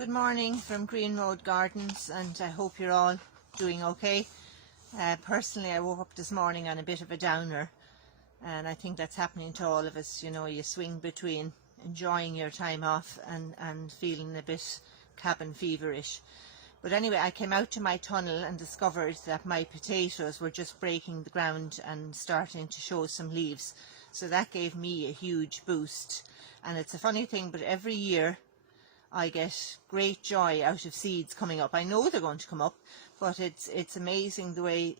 Good morning from Green Road Gardens, and I hope you're all doing okay. Personally, I woke up this morning on a bit of a downer, and I think that's happening to all of us. You know, you swing between enjoying your time off and feeling a bit cabin feverish. But anyway, I came out to my tunnel and discovered that my potatoes were just breaking the ground and starting to show some leaves. So that gave me a huge boost. And it's a funny thing, but every year I get great joy out of seeds coming up. I know they're going to come up, but it's amazing the way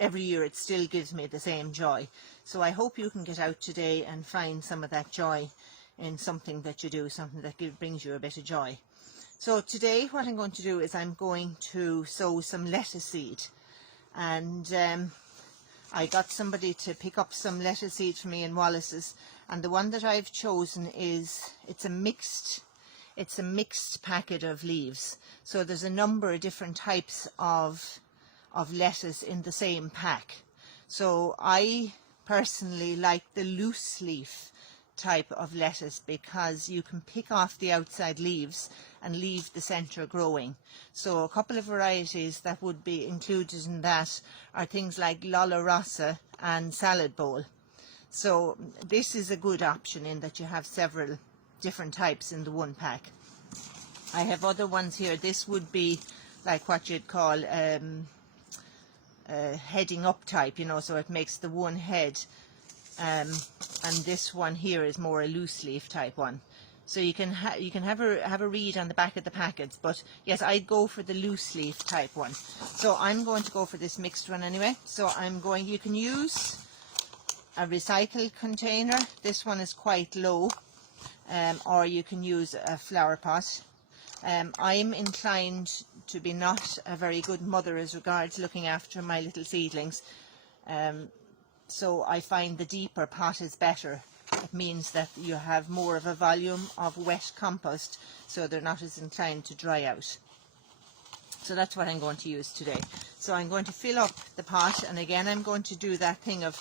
every year it still gives me the same joy. So I hope you can get out today and find some of that joy in something that you do, something that brings you a bit of joy. So today what I'm going to do is I'm going to sow some lettuce seed, and I got somebody to pick up some lettuce seed for me in Wallace's, and the one that I've chosen it's a mixed packet of leaves. So there's a number of different types of lettuce in the same pack. So I personally like the loose leaf type of lettuce because you can pick off the outside leaves and leave the centre growing. So a couple of varieties that would be included in that are things like Lolla Rossa and Salad Bowl. So this is a good option in that you have several different types in the one pack. I have other ones here. This would be like what you'd call heading up type, you know, so it makes the one head, and this one here is more a loose leaf type one. So you can have a read on the back of the packets, but yes, I'd go for the loose leaf type one. So I'm going to go for this mixed one anyway. So you can use a recycled container. This one is quite low, or you can use a flower pot. I'm inclined to be not a very good mother as regards looking after my little seedlings, so I find the deeper pot is better. It means that you have more of a volume of wet compost, so they're not as inclined to dry out. So that's what I'm going to use today. So I'm going to fill up the pot, and again I'm going to do that thing of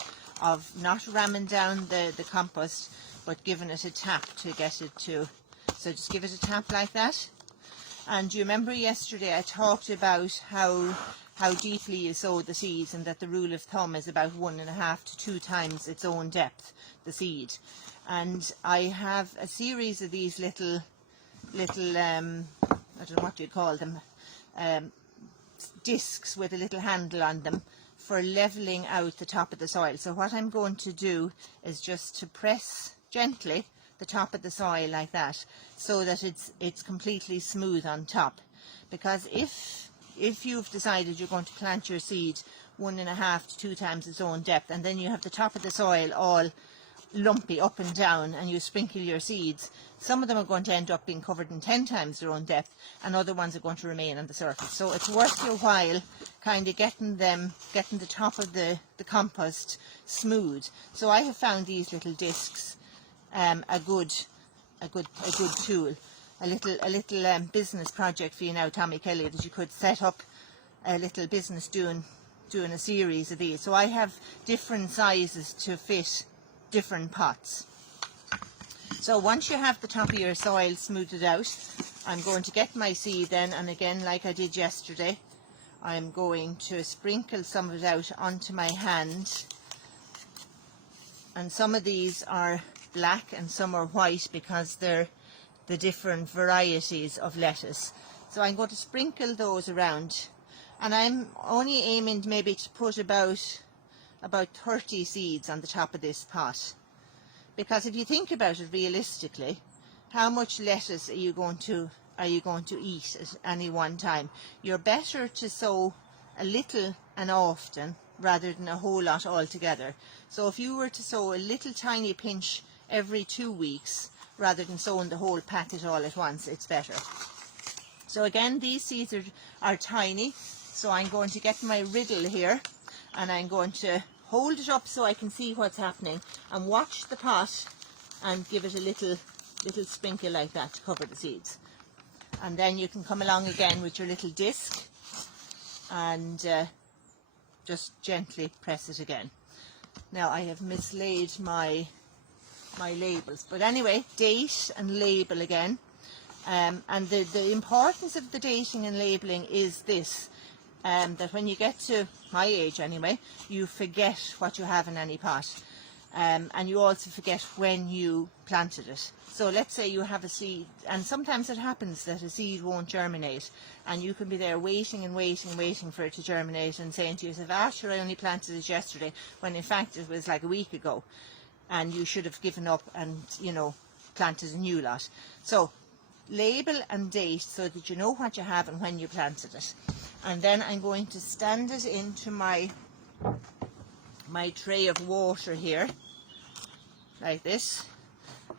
not ramming down the compost, but giving it a tap to get it to, so just give it a tap like that. And you remember yesterday I talked about how deeply you sow the seeds, and that the rule of thumb is about 1.5 to 2 times its own depth, the seed. And I have a series of these little I don't know what you call them, discs with a little handle on them for leveling out the top of the soil. So what I'm going to do is just to press gently the top of the soil like that, so that it's completely smooth on top. Because if you've decided you're going to plant your seed 1.5 to 2 times its own depth, and then you have the top of the soil all lumpy up and down, and you sprinkle your seeds, some of them are going to end up being covered in 10 times their own depth, and other ones are going to remain on the surface. So it's worth your while kind of getting the top of the compost smooth. So I have found these little discs a good tool, a little business project for you now, Tommy Kelly, that you could set up a little business doing a series of these. So I have different sizes to fit different pots. So once you have the top of your soil smoothed out, I'm going to get my seed then, and again like I did yesterday, I'm going to sprinkle some of it out onto my hand. And some of these are black and some are white because they're the different varieties of lettuce. So I'm going to sprinkle those around, and I'm only aiming maybe to put about 30 seeds on the top of this pot, because if you think about it realistically, how much lettuce are you going to eat at any one time? You're better to sow a little and often rather than a whole lot altogether. So if you were to sow a little tiny pinch every 2 weeks rather than sowing the whole packet all at once, it's better. So again, these seeds are tiny, so I'm going to get my riddle here, and I'm going to hold it up so I can see what's happening, and watch the pot and give it a little sprinkle like that to cover the seeds. And then you can come along again with your little disc and just gently press it again. Now I have mislaid my labels, but anyway, date and label again. And the importance of the dating and labelling is this, that when you get to my age anyway, you forget what you have in any pot. And you also forget when you planted it. So let's say you have a seed, and sometimes it happens that a seed won't germinate, and you can be there waiting and waiting and waiting for it to germinate and saying to yourself, ah, sure, I only planted it yesterday, when in fact it was like a week ago, and you should have given up and, you know, planted a new lot. So label and date so that you know what you have and when you planted it. And then I'm going to stand it into my tray of water here, like this,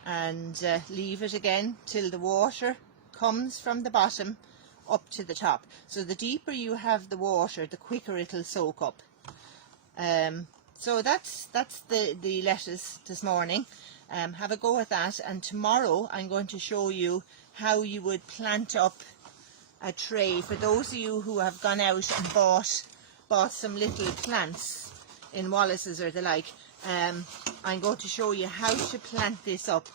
and leave it again till the water comes from the bottom up to the top. So the deeper you have the water, the quicker it'll soak up. So that's the lettuce this morning. Have a go at that, and tomorrow I'm going to show you how you would plant up a tray. For those of you who have gone out and bought some little plants in Wallace's or the like, I'm going to show you how to plant this up,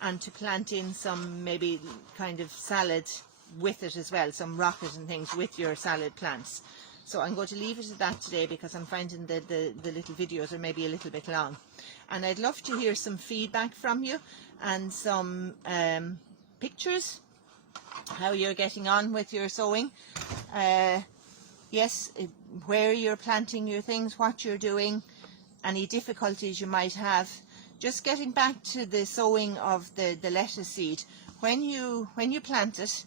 and to plant in some maybe kind of salad with it as well, some rocket and things with your salad plants. So I'm going to leave it at that today, because I'm finding the little videos are maybe a little bit long. And I'd love to hear some feedback from you, and some pictures, how you're getting on with your sowing. Yes, where you're planting your things, what you're doing, any difficulties you might have. Just getting back to the sowing of the lettuce seed. When you plant it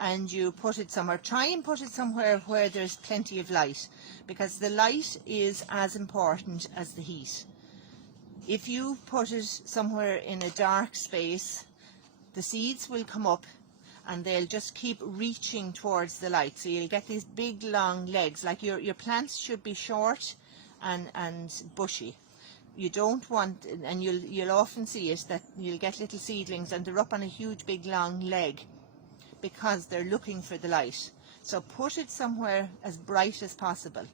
and you put it somewhere, try and put it somewhere where there's plenty of light, because the light is as important as the heat. If you put it somewhere in a dark space, the seeds will come up and they'll just keep reaching towards the light. So you'll get these big long legs. Like your plants should be short and bushy. You don't want, and you'll often see it, that you'll get little seedlings and they're up on a huge big long leg, because they're looking for the light. So put it somewhere as bright as possible.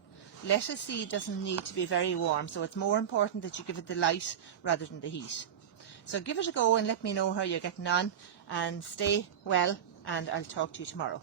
Lettuce seed doesn't need to be very warm, so it's more important that you give it the light rather than the heat. So give it a go and let me know how you're getting on, and stay well, and I'll talk to you tomorrow.